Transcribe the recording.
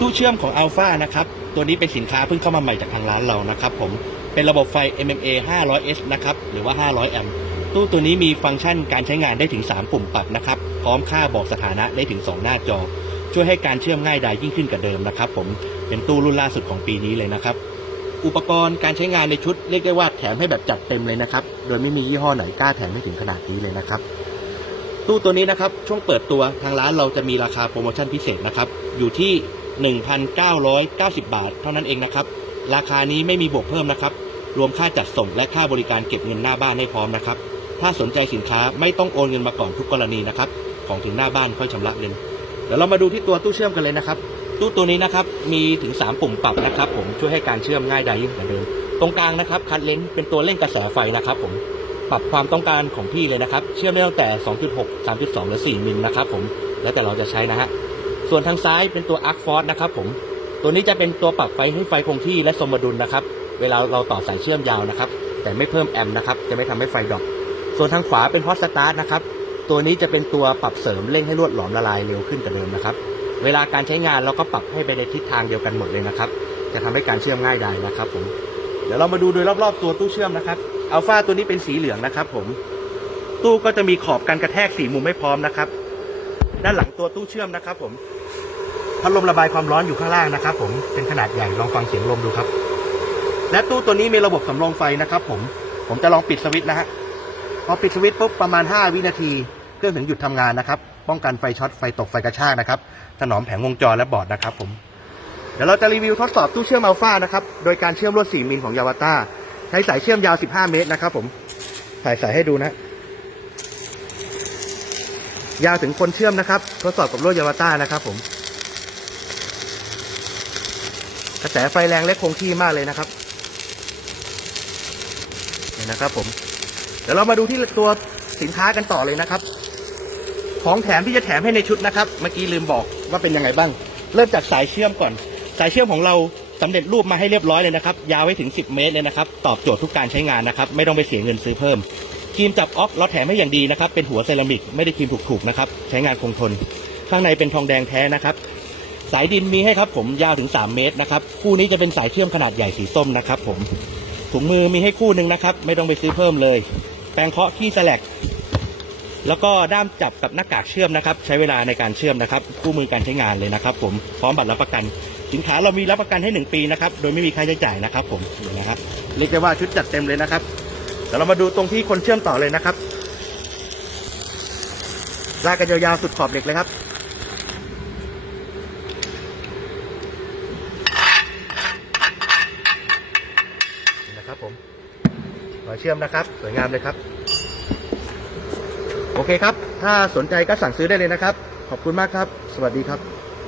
ตู้เชื่อมของ Alpha นะครับ ตัวนี้เป็นสินค้าเพิ่งเข้ามาใหม่จากทางร้านเรานะครับผม เป็นระบบไฟ MMA 500S นะครับ หรือว่า 500 แอมป์ ตู้ตัวนี้มีฟังก์ชันการใช้งานได้ถึง 3 ปุ่มปรับนะครับ พร้อมค่าบอกสถานะได้ถึง 2 หน้าจอ ช่วยให้การเชื่อมง่ายดายยิ่งขึ้นกว่าเดิมนะครับผม เป็นตู้รุ่นล่าสุดของปีนี้เลยนะครับ อุปกรณ์การใช้งานในชุดเรียกได้ว่าแถมให้แบบจัดเต็มเลยนะครับ โดยไม่มียี่ห้อไหนกล้าแถมให้ถึงขนาดนี้เลยนะครับตู้ตัวนี้นะครับช่วงเปิดตัวทางร้านเราจะมีราคาโปรโมชั่นพิเศษนะครับอยู่ที่ 1,990 บาท เท่านั้นเองนะครับ ราคานี้ไม่มีบวกเพิ่มนะครับ รวมค่าจัดส่งและค่าบริการเก็บเงินหน้าบ้านให้พร้อมนะครับ ถ้าสนใจสินค้าไม่ต้องโอนเงินมาก่อนทุกกรณีนะครับ ของถึงหน้าบ้านค่อยชำระเงิน เดี๋ยวเรามาดูที่ตัวตู้เชื่อมกันเลยนะครับ ตู้ตัวนี้นะครับ มีถึง 3 ปุ่มปรับนะครับ ผมช่วยให้การเชื่อมง่ายดายยิ่งกว่าเดิม ตรงกลางนะครับ คันเลนเป็นตัวเร่งกระแสไฟนะครับผม ปรับความต้องการของพี่เลยนะครับ เชื่อมได้ตั้งแต่ 2.6 3.2 หรือ 4 มิลนะครับผม แล้วแต่เราจะใช้นะฮะ ส่วนทางซ้ายเป็นตัว Arc Force นะครับผม ตัวนี้จะเป็นตัวปรับไฟให้ไฟคงที่และสมดุลนะครับ เวลาเราต่อสายเชื่อมยาวนะครับ แต่ไม่เพิ่มแอมป์นะครับ จะไม่ทำให้ไฟดรอปส่วนทางขวาเป็น Hot Start นะครับ ตัวนี้จะเป็นตัวปรับเสริมเร่งให้ลวดหลอมละลายเร็วขึ้นกว่าเดิมนะครับ เวลาการใช้งานเราก็ปรับให้ไปในทิศทางเดียวกันหมดเลยนะครับ จะทำให้การเชื่อมง่ายดายนะครับผม เดี๋ยวเรามาดูโดยรอบๆตัวตู้เชื่อมนะครับอัลฟาตัวนี้เป็นสีเหลืองนะครับผม ตู้ก็จะมีขอบกันกระแทกสี่มุมไม่พร้อมนะครับ ด้านหลังตัวตู้เชื่อมนะครับผม พัดลมระบายความร้อนอยู่ข้างล่างนะครับ ผมเป็นขนาดใหญ่ลองฟังเสียงลมดูครับ และตู้ตัวนี้มีระบบสำรองไฟนะครับ ผมผมจะลองปิดสวิตช์นะฮะพอปิดสวิตช์ปุ๊บประมาณ 5 วินาทีเครื่องถึงหยุดทำงานนะครับ ป้องกันไฟช็อตไฟตกไฟกระชากนะครับ ถนอมแผงวงจรและบอร์ดนะครับ ผมเดี๋ยวเราจะรีวิวทดสอบตู้เชื่อมอัลฟานะครับโดยการเชื่อมลวด 4 มิลของยาวาต้าใช้สายเชื่อมยาว 15 เมตรนะครับ ผมถ่ายสายให้ดูนะ ยาวถึงคนเชื่อมนะครับ ทดสอบกับลวดยาวาต้านะครับ ผม กระแสไฟแรงและคงที่มากเลยนะครับนี่นะครับผม เดี๋ยวเรามาดูที่ตัวสินค้ากันต่อเลยนะครับ ของแถมที่จะแถมให้ในชุดนะครับ เมื่อกี้ลืมบอกว่าเป็นยังไงบ้าง เริ่มจากสายเชื่อมก่อน สายเชื่อมของเราสำเร็จรูปมาให้เรียบร้อยเลยนะครับ ยาวไว้ถึง 10 เมตรเลยนะครับ ตอบโจทย์ทุกการใช้งานนะครับ ไม่ต้องไปเสียเงินซื้อเพิ่มครีมจับออฟเราแถมให้อย่างดีนะครับ เป็นหัวเซรามิก ไม่ได้ครีมถูกๆนะครับ ใช้งานคงทน ข้างในเป็นทองแดงแท้นะครับ สายดินมีให้ครับผมยาวถึง 3 เมตรนะครับ คู่นี้จะเป็นสายเชื่อมขนาดใหญ่สีส้มนะครับผมถุงมือมีให้คู่หนึ่งนะครับ ไม่ต้องไปซื้อเพิ่มเลย แปรงเคาะขี้แสลักแล้วก็ด้ามจับกับหน้ากากเชื่อมนะครับ ใช้เวลาในการเชื่อมนะครับ คู่มือการใช้งานเลยนะครับ ผมพร้อมบัตรรับประกัน สินค้าเรามีรับประกันให้ 1 ปีนะครับ โดยไม่มีค่าใช้จ่ายนะครับ ผมเดี๋ยวนะครับเรียกได้ว่าชุดจัดเต็มเลยนะครับเดี๋ยวเรามาดูตรงที่คนเชื่อมต่อเลยนะครับลากกันยาวๆสุดขอบเหล็กเลยครับ นี่นะครับผม รอยเชื่อมนะครับ สวยงามเลยครับ โอเคครับ ถ้าสนใจก็สั่งซื้อได้เลยนะครับ ขอบคุณมากครับ สวัสดีครับ